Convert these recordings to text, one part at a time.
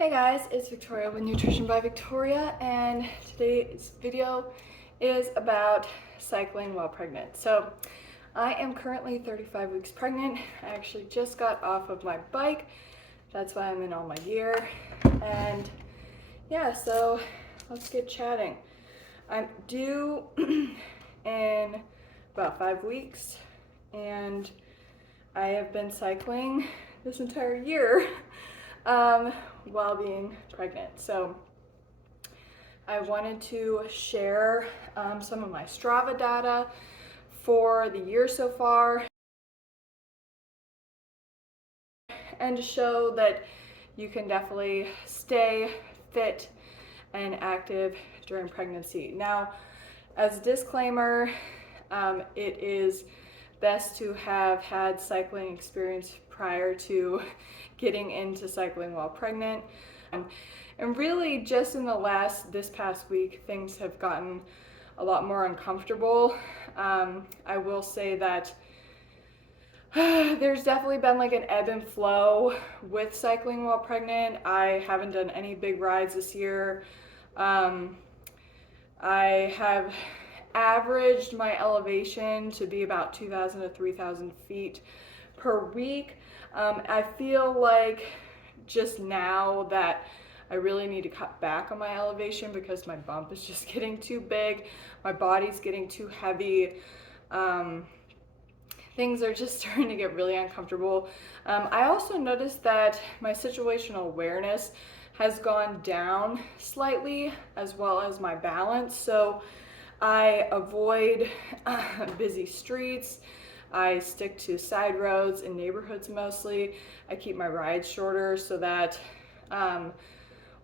Hey guys, it's Victoria with Nutrition by Victoria, and today's video is about cycling while pregnant. So I am currently 35 weeks pregnant. I actually just got off of my bike. That's why I'm in all my gear. And yeah, so let's get chatting. I'm due in about 5 weeks, and I have been cycling this entire year. While being pregnant. So I wanted to share some of my Strava data for the year so far and to show that you can definitely stay fit and active during pregnancy. Now, as a disclaimer, it is best to have had cycling experience prior to getting into cycling while pregnant. And really just in this past week, things have gotten a lot more uncomfortable. I will say that there's definitely been like an ebb and flow with cycling while pregnant. I haven't done any big rides this year. I have averaged my elevation to be about 2,000 to 3,000 feet per week. I feel like just now that I really need to cut back on my elevation because my bump is just getting too big. My body's getting too heavy. Things are just starting to get really uncomfortable. I also noticed that my situational awareness has gone down slightly, as well as my balance. So I avoid busy streets. I stick to side roads and neighborhoods mostly. I keep my rides shorter so that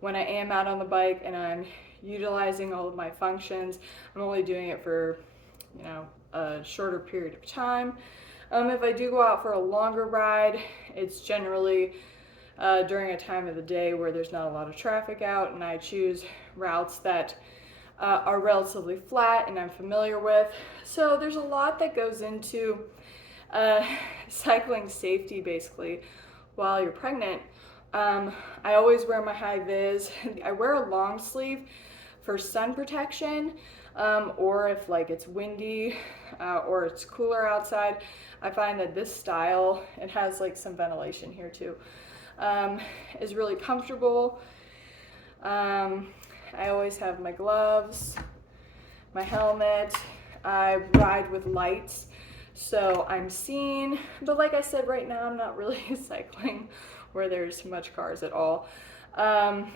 when I am out on the bike and I'm utilizing all of my functions, I'm only doing it for, a shorter period of time. If I do go out for a longer ride, it's generally during a time of the day where there's not a lot of traffic out, and I choose routes that are relatively flat and I'm familiar with. So there's a lot that goes into cycling safety basically while you're pregnant. I always wear my high vis. I wear a long sleeve for sun protection, or if like it's windy or it's cooler outside. I find that this style, it has like some ventilation here too, is really comfortable. I always have my gloves, my helmet. I ride with lights, so I'm seen. But like I said, right now I'm not really cycling where there's much cars at all. And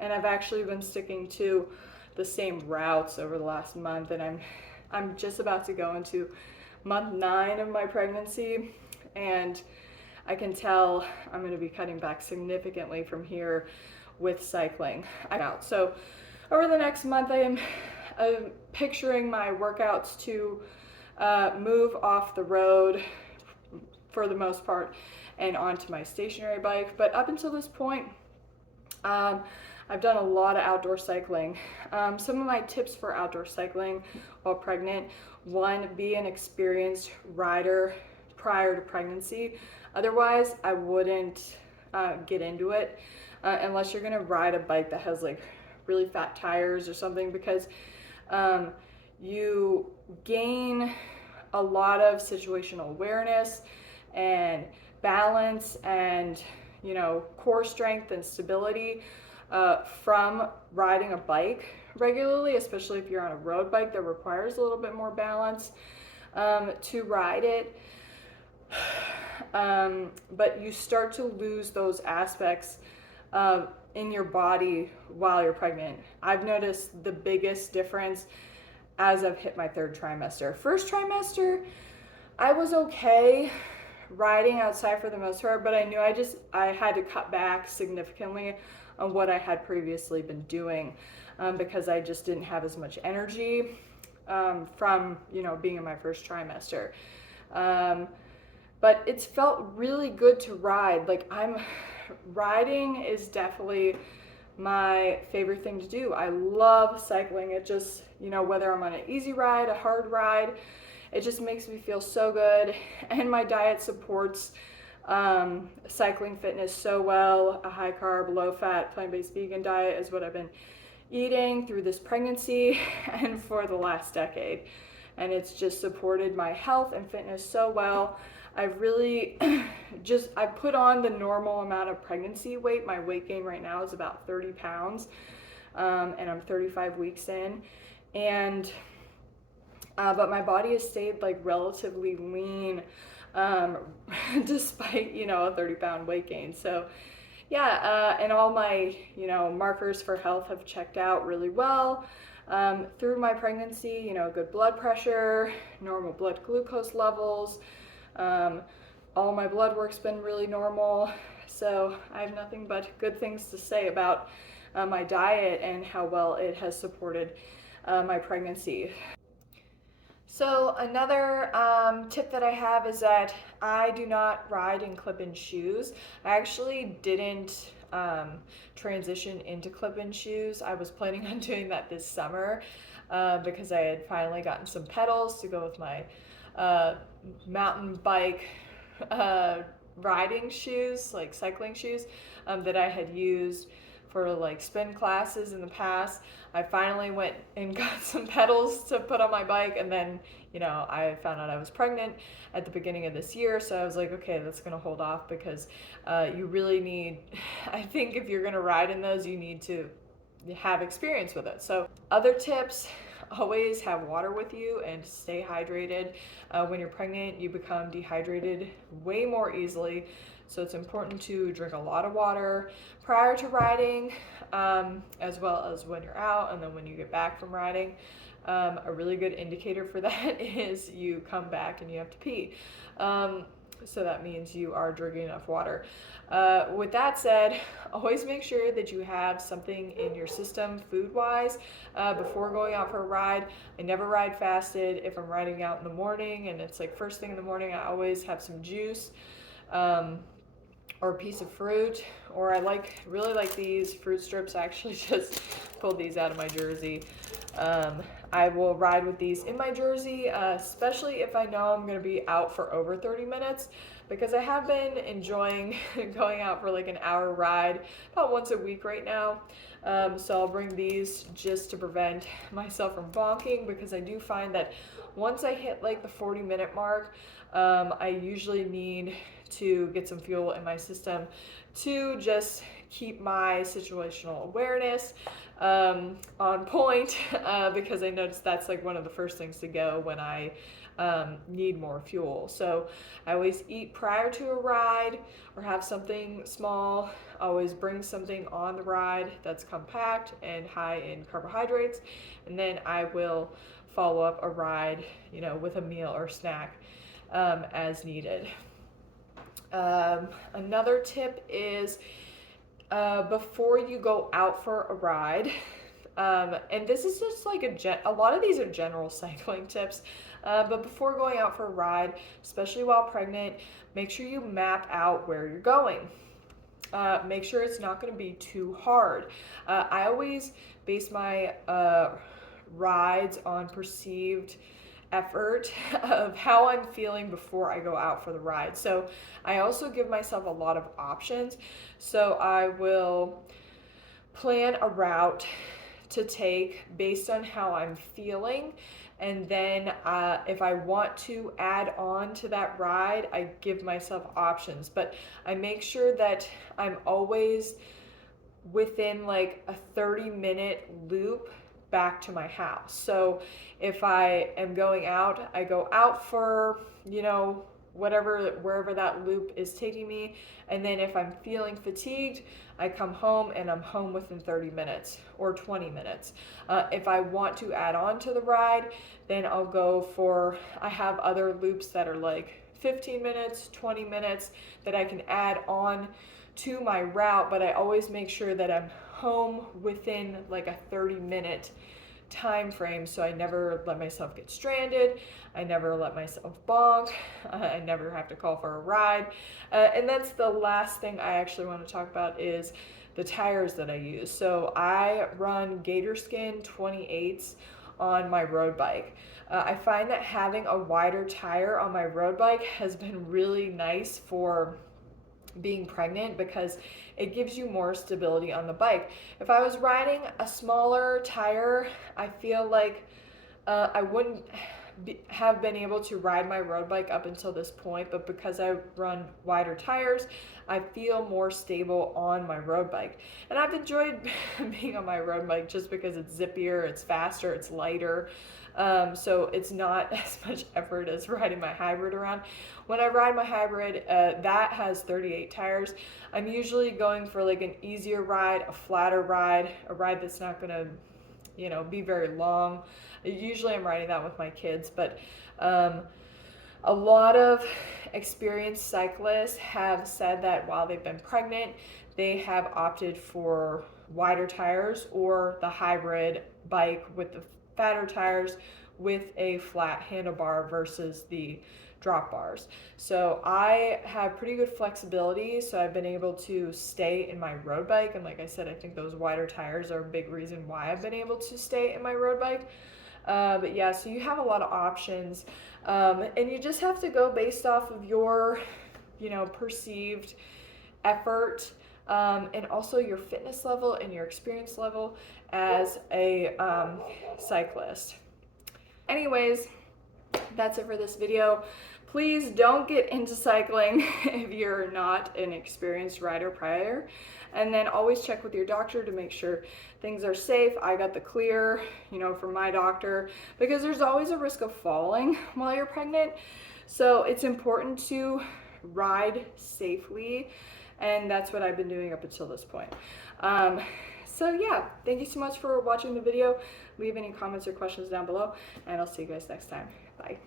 I've actually been sticking to the same routes over the last month, and I'm just about to go into month 9 of my pregnancy, and I can tell I'm going to be cutting back significantly from here with cycling out. So over the next month, I am picturing my workouts to move off the road for the most part and onto my stationary bike. But up until this point, I've done a lot of outdoor cycling. Some of my tips for outdoor cycling while pregnant: 1, be an experienced rider prior to pregnancy. Otherwise, I wouldn't get into it unless you're gonna ride a bike that has like really fat tires or something, because you gain a lot of situational awareness and balance and core strength and stability from nhưng a bike regularly, especially if you're on a road bike that requires a little bit more balance to ride it. But you start to lose those aspects in your body while you're pregnant. I've noticed the biggest difference as I've hit my 3rd trimester. First trimester, I was okay riding outside for the most part, but I knew I had to cut back significantly on what I had previously been doing because I just didn't have as much energy from being in my first trimester. But it's felt really good to ride. Like riding is definitely my favorite thing to do. I love cycling. It just, whether I'm on an easy ride, a hard ride, it just makes me feel so good. And my diet supports Cycling fitness so well. A high carb, low fat, plant-based vegan diet is what I've been eating through this pregnancy and for the last decade. And it's just supported my health and fitness so well. I've really I put on the normal amount of pregnancy weight. My weight gain right now is about 30 pounds, and I'm 35 weeks in. And but my body has stayed like relatively lean, despite, a 30-pound weight gain. So yeah, and all my, markers for health have checked out really well through my pregnancy. Good blood pressure, normal blood glucose levels. All my blood work's been really normal. So I have nothing but good things to say about my diet and how well it has supported my pregnancy. So another tip that I have is that I do not ride in clip-in shoes. I actually didn't transition into clip-in shoes. I was planning on doing that this summer because I had finally gotten some pedals to go with my mountain bike riding shoes, like cycling shoes, that I had used for like spin classes in the past. I finally went and got some pedals to put on my bike, and then I found out I was pregnant at the beginning of this year, so I was like, okay, that's gonna hold off because you really need, I think if you're gonna ride in those, you need to have experience with it. So other tips: always have water with you and stay hydrated. When you're pregnant, you become dehydrated way more easily, so it's important to drink a lot of water prior to riding, as well as when you're out and then when you get back from riding. A really good indicator for that is you come back and you have to pee. So that means you are drinking enough water. With that said, always make sure that you have something in your system food-wise before going out for a ride. I never ride fasted. If I'm riding out in the morning and it's like first thing in the morning, I always have some juice or a piece of fruit, or I really like these fruit strips. I actually just pulled these out of my jersey. I will ride with these in my jersey, especially if I know I'm going to be out for over 30 minutes, because I have been enjoying going out for like an hour ride about once a week right now. So I'll bring these just to prevent myself from bonking, because I do find that once I hit like the 40-minute mark, I usually need to get some fuel in my system to just keep my situational awareness on point, because I noticed that's like one of the first things to go when I need more fuel. So I always eat prior to a ride or have something small. Always bring something on the ride that's compact and high in carbohydrates, and then I will follow up a ride, with a meal or snack as needed. Another tip is before you go out for a ride, and this is just like a lot of these are general cycling tips, but before going out for a ride, especially while pregnant, make sure you map out where you're going. Make sure it's not going to be too hard. I always base my rides on perceived effort of how I'm feeling before I go out for the ride. So I also give myself a lot of options. So I will plan a route to take based on how I'm feeling, and then if I want to add on to that ride, I give myself options, but I make sure that I'm always within like a 30-minute loop back to my house. So if I am going out, I go out for, wherever that loop is taking me. And then if I'm feeling fatigued, I come home and I'm home within 30 minutes or 20 minutes. If I want to add on to the ride, then I'll go I have other loops that are like 15 minutes, 20 minutes that I can add on to my route, but I always make sure that I'm home within like a 30-minute time frame, so I never let myself get stranded, I never let myself bonk, I never have to call for a ride. And that's the last thing I actually want to talk about is the tires that I use. So I run Gator Skin 28s on my road bike. I find that having a wider tire on my road bike has been really nice for being pregnant, because it gives you more stability on the bike. If I was riding a smaller tire, I feel like I wouldn't have been able to ride my road bike up until this point, but because I run wider tires, I feel more stable on my road bike. And I've enjoyed being on my road bike just because it's zippier, it's faster, it's lighter. So it's not as much effort as riding my hybrid around. When I ride my hybrid, that has 38 tires. I'm usually going for like an easier ride, a flatter ride, a ride that's not gonna, you know, be very long. Usually I'm riding that with my kids, but a lot of experienced cyclists have said that while they've been pregnant, they have opted for wider tires or the hybrid bike with the fatter tires with a flat handlebar versus the drop bars. So I have pretty good flexibility, so I've been able to stay in my road bike, and like I said, I think those wider tires are a big reason why I've been able to stay in my road bike. But yeah, so you have a lot of options, and you just have to go based off of your, you know, perceived effort, and also your fitness level and your experience level as a cyclist. Anyways, that's it for this video. Please don't get into cycling if you're not an experienced rider prior, and then always check with your doctor to make sure things are safe. I got the clear, you know, from my doctor, because there's always a risk of falling while you're pregnant. So it's important to ride safely, and that's what I've been doing up until this point. So yeah, thank you so much for watching the video. Leave any comments or questions down below, and I'll see you guys next time. Bye.